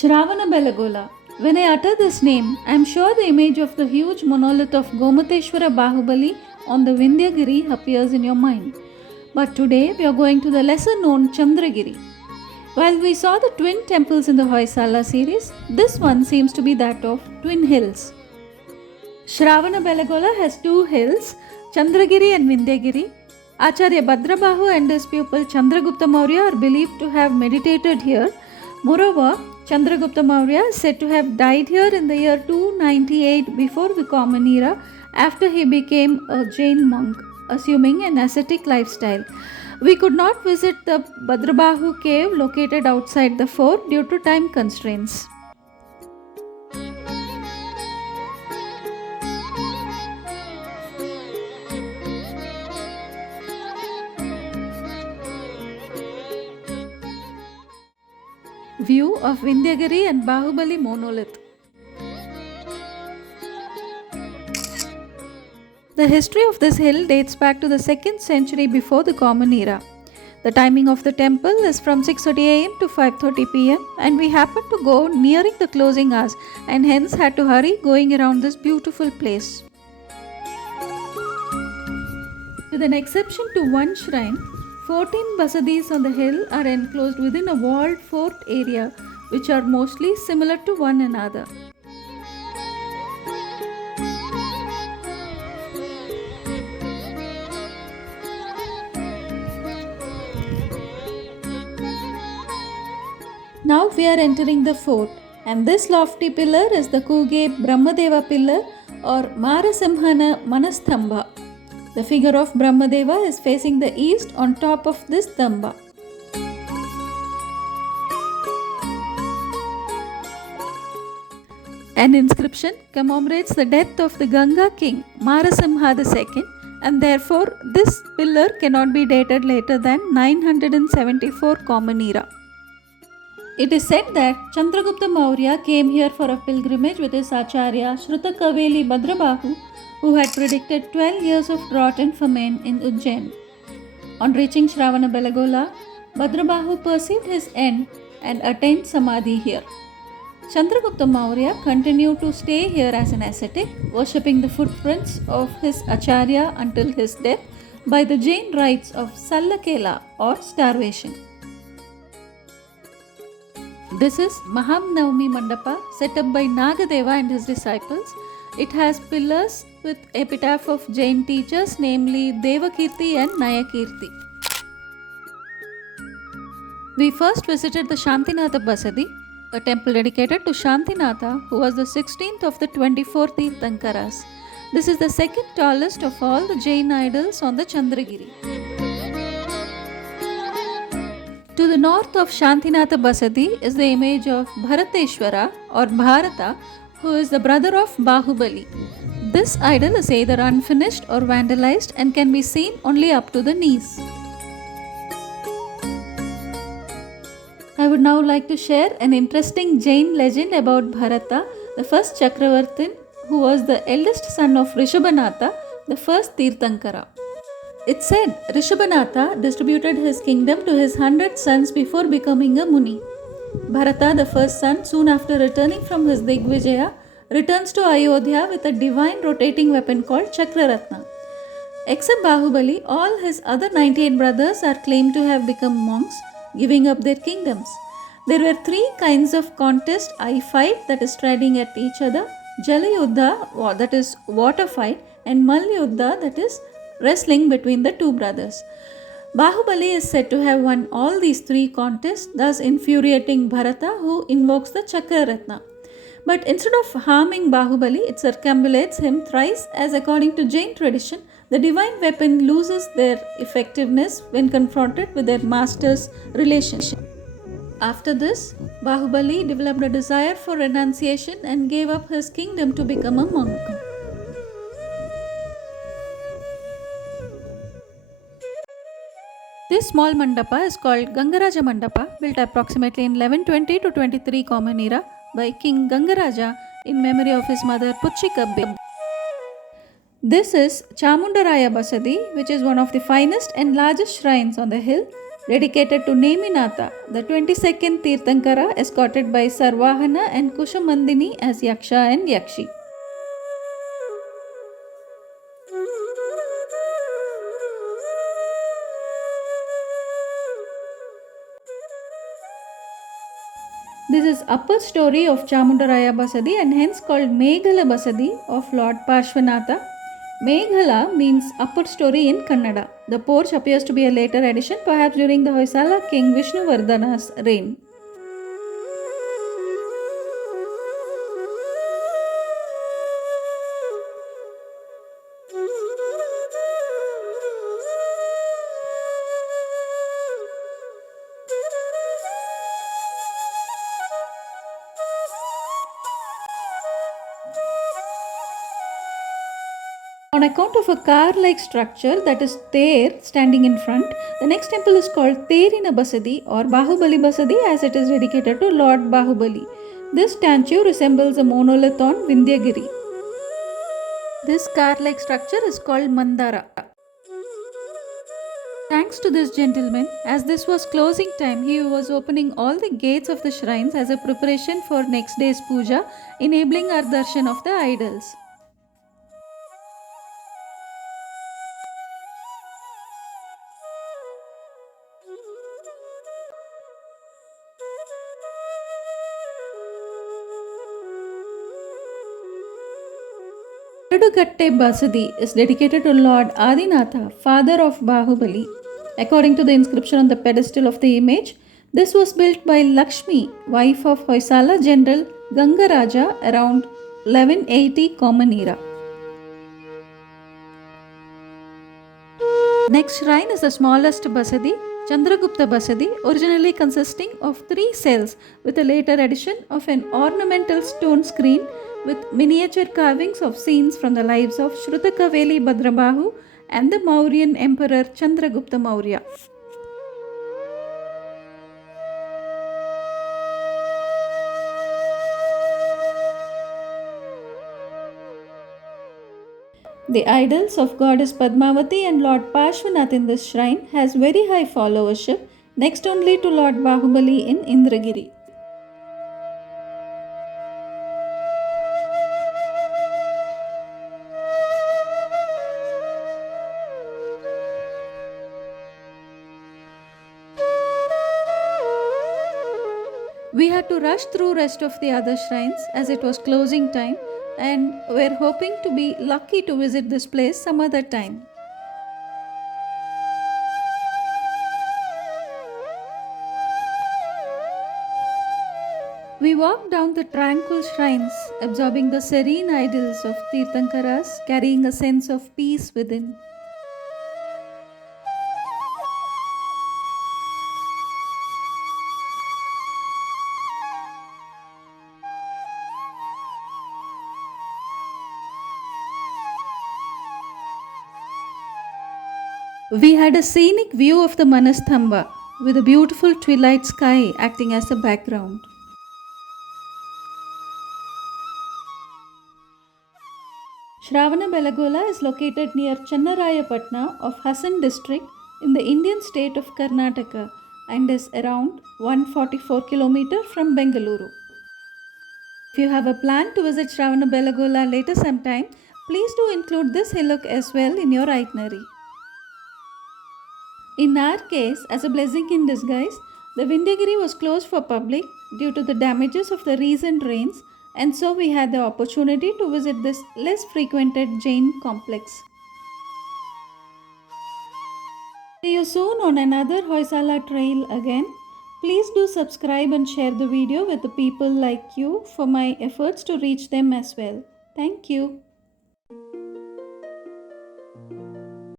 Shravanabelagola. When I utter this name, I am sure the image of the huge monolith of Gomateshwara Bahubali on the Vindhyagiri appears in your mind. But today we are going to the lesser known Chandragiri. While we saw the twin temples in the Hoysala series, this one seems to be that of twin hills. Shravanabelagola has two hills, Chandragiri and Vindhyagiri. Acharya Bhadrabahu and his pupil Chandragupta Maurya are believed to have meditated here. Moreover, Chandragupta Maurya is said to have died here in the year 298 before the Common Era after he became a Jain monk, assuming an ascetic lifestyle. We could not visit the Bhadrabahu cave located outside the fort due to time constraints. View of Vindhyagiri and Bahubali monolith. The history of this hill dates back to the 2nd century before the Common Era. The timing of the temple is from 6:30 am to 5:30 pm, and we happened to go nearing the closing hours and hence had to hurry going around this beautiful place. With an exception to one shrine, 14 basadis on the hill are enclosed within a walled fort area which are mostly similar to one another. Now we are entering the fort, and this lofty pillar is the Kuge Brahmadeva pillar or Marasimhana Manastambha. The figure of Brahmadeva is facing the east on top of this stambha. An inscription commemorates the death of the Ganga king Marasimha II, and therefore this pillar cannot be dated later than 974 Common Era. It is said that Chandragupta Maurya came here for a pilgrimage with his Acharya Shrutakaveli Bhadrabahu, who had predicted 12 years of drought and famine in Ujjain. On reaching Shravanabelagola, Bhadrabahu perceived his end and attained Samadhi here. Chandragupta Maurya continued to stay here as an ascetic, worshipping the footprints of his Acharya until his death by the Jain rites of Sallakela or starvation. This is Mahamnavami Mandapa set up by Nagadeva and his disciples. It has pillars with epitaph of Jain teachers, namely Devakirti and Nayakirti. We first visited the Shantinatha Basadi, a temple dedicated to Shantinatha, who was the 16th of the 24 Tirthankaras. This is the second tallest of all the Jain idols on the Chandragiri. To the north of Shantinatha Basadi is the image of Bharateshwara or Bharata, who is the brother of Bahubali. This idol is either unfinished or vandalized and can be seen only up to the knees. I would now like to share an interesting Jain legend about Bharata, the first Chakravartin, who was the eldest son of Rishabhanatha, the first Tirthankara. It said Rishabhanatha distributed his kingdom to his 100 sons before becoming a Muni. Bharata, the first son, soon after returning from his Digvijaya, returns to Ayodhya with a divine rotating weapon called Chakraratna. Except Bahubali, all his other 98 brothers are claimed to have become monks, giving up their kingdoms. There were three kinds of contest: eye fight, that is striding at each other; Jalayuddha, that is water fight; and Mallyuddha, that is wrestling between the two brothers. Bahubali is said to have won all these three contests, thus infuriating Bharata, who invokes the Chakraratna. But instead of harming Bahubali, it circumambulates him thrice, as according to Jain tradition, the divine weapon loses their effectiveness when confronted with their master's relationship. After this, Bahubali developed a desire for renunciation and gave up his kingdom to become a monk. This small mandapa is called Gangaraja Mandapa, built approximately in 1120 to 23 Common Era by King Gangaraja in memory of his mother Puchikabbe. This is Chamundaraya Basadi, which is one of the finest and largest shrines on the hill. dedicated to Neminatha, the 22nd Tirthankara, escorted by Sarvahana and Kushamandini as Yaksha and Yakshi. This is upper story of Chamundaraya Basadi and hence called Meghala Basadi of Lord Parshvanatha. Meghala means upper story in Kannada. The porch appears to be a later addition, perhaps during the Hoysala king Vishnuvardhana's reign. On account of a car-like structure that is Ter standing in front, the next temple is called Terina Basadi or Bahubali Basadi as it is dedicated to Lord Bahubali. This statue resembles a monolith on Vindhyagiri. This car-like structure is called Mandara. Thanks to this gentleman, as this was closing time, he was opening all the gates of the shrines as a preparation for next day's puja, enabling our darshan of the idols. Karudukatte Basadi is dedicated to Lord Adinatha, father of Bahubali. According to the inscription on the pedestal of the image, this was built by Lakshmi, wife of Hoysala general Gangaraja around 1180 Common Era. Next shrine is the smallest Basadi, Chandragupta Basadi, originally consisting of 3 cells with a later addition of an ornamental stone screen with miniature carvings of scenes from the lives of Shrutakaveli Bhadrabahu and the Mauryan Emperor Chandragupta Maurya. The idols of goddess Padmavati and Lord Parshvanath in this shrine has very high followership, next only to Lord Bahubali in Indragiri. We had to rush through rest of the other shrines as it was closing time and we're hoping to be lucky to visit this place some other time. We walked down the tranquil shrines, absorbing the serene idols of Tirthankaras, carrying a sense of peace within. We had a scenic view of the Manasthamba with a beautiful twilight sky acting as the background. Shravanabelagola is located near Channarayapatna of Hassan district in the Indian state of Karnataka and is around 144 km from Bengaluru. If you have a plan to visit Shravanabelagola later sometime, please do include this hillock as well in your itinerary. In our case, as a blessing in disguise, the Vindhyagiri was closed for public due to the damages of the recent rains, and so we had the opportunity to visit this less frequented Jain complex. See you soon on another Hoysala trail again. Please do subscribe and share the video with the people like you for my efforts to reach them as well. Thank you.